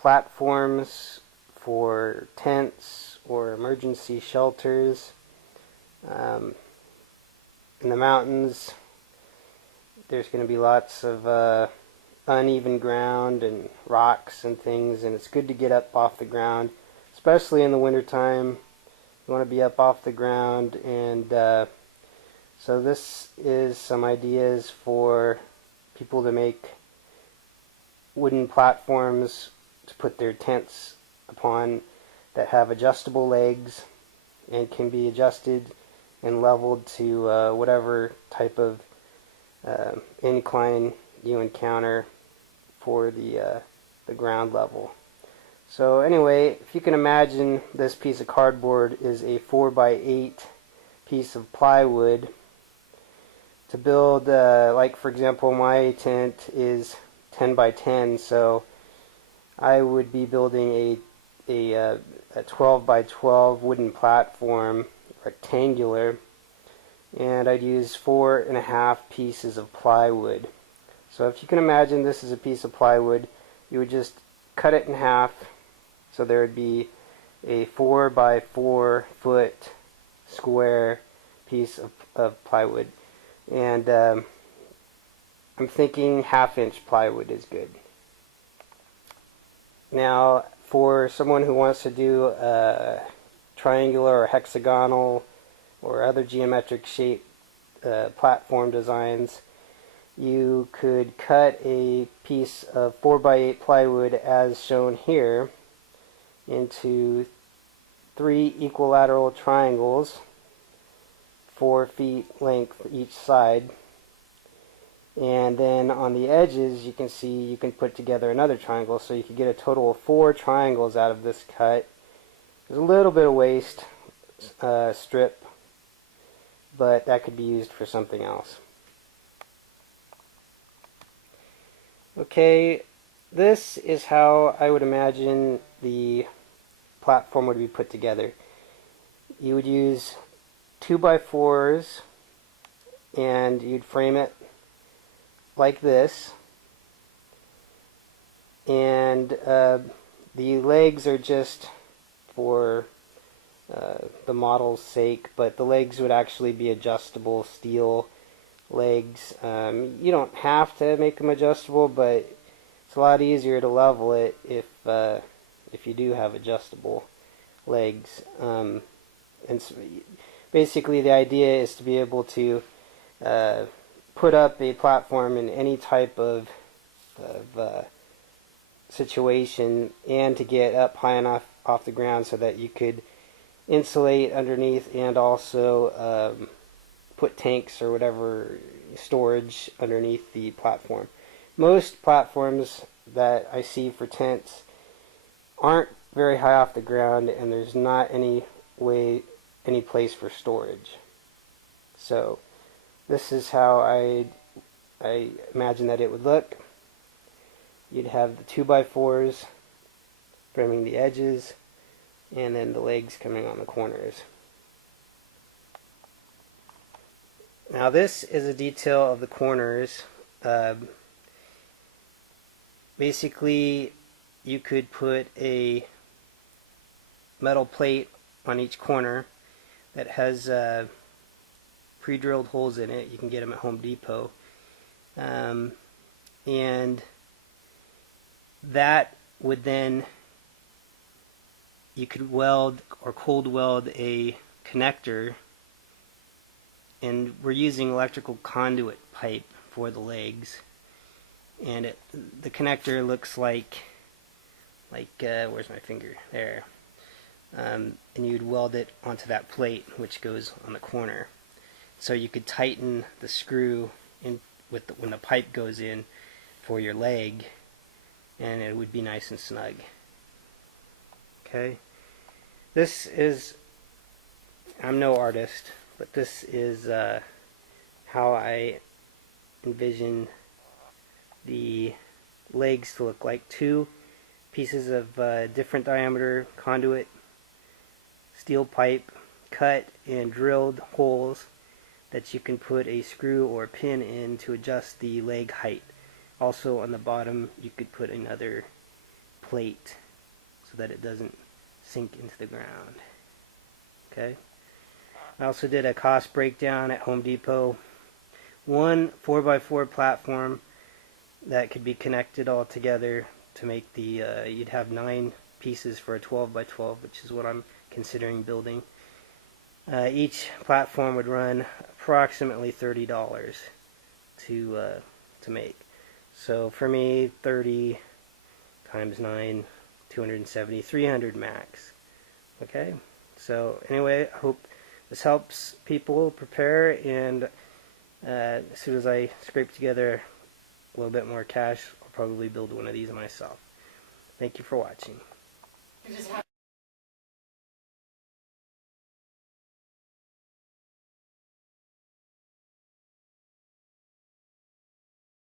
platforms for tents or emergency shelters. In the mountains, there's going to be lots of uneven ground and rocks and things, and it's good to get up off the ground, especially in the wintertime. You want to be up off the ground, and so this is some ideas for people to make wooden platforms to put their tents upon that have adjustable legs and can be adjusted and leveled to whatever type of incline you encounter for the ground level. So anyway, if you can imagine, this piece of cardboard is a 4x8 piece of plywood. To build, like for example, my tent is 10x10, so I would be building a 12x12 wooden platform, rectangular, and I'd use 4.5 pieces of plywood. So if you can imagine this is a piece of plywood, you would just cut it in half, so there would be a 4x4 foot square piece of plywood. And I'm thinking 1/2-inch plywood is good. Now, for someone who wants to do triangular or hexagonal or other geometric shape platform designs, you could cut a piece of 4x8 plywood as shown here into 3 equilateral triangles, 4 feet length each side, and then on the edges you can see you can put together another triangle, so you could get a total of 4 triangles out of this cut. There's a little bit of waste strip, but that could be used for something else. Okay, this is how I would imagine the platform would be put together. You would use 2x4s, and you'd frame it like this, and the legs are just for the model's sake, but the legs would actually be adjustable steel legs. You don't have to make them adjustable, but it's a lot easier to level it if you do have adjustable legs. And so basically the idea is to be able to put up a platform in any type of situation, and to get up high enough off the ground so that you could insulate underneath, and also put tanks or whatever storage underneath the platform. Most platforms that I see for tents aren't very high off the ground, and there's not any place for storage. So this is how I imagine that it would look. You'd have the 2x4s framing the edges, and then the legs coming on the corners. Now this is a detail of the corners. Basically, you could put a metal plate on each corner that has pre-drilled holes in it. You can get them at Home Depot. And that would then, you could weld or cold weld a connector, and we're using electrical conduit pipe for the legs, and the connector looks like where's my finger? There. And you'd weld it onto that plate, which goes on the corner. So you could tighten the screw in when the pipe goes in for your leg, and it would be nice and snug. Okay, this is, I'm no artist, but this is how I envision the legs to look like. 2 pieces of different diameter conduit steel pipe, cut and drilled holes that you can put a screw or a pin in to adjust the leg height. Also on the bottom you could put another plate so that it doesn't sink into the ground. Okay. I also did a cost breakdown at Home Depot. One 4x4 platform that could be connected all together to make the, you'd have 9 pieces for a 12x12, which is what I'm considering building. Each platform would run approximately $30 to make. So for me, 30 times 9, 270, 300 max. Okay, so anyway, I hope this helps people prepare, and as soon as I scrape together a little bit more cash, I'll probably build one of these myself. Thank you for watching.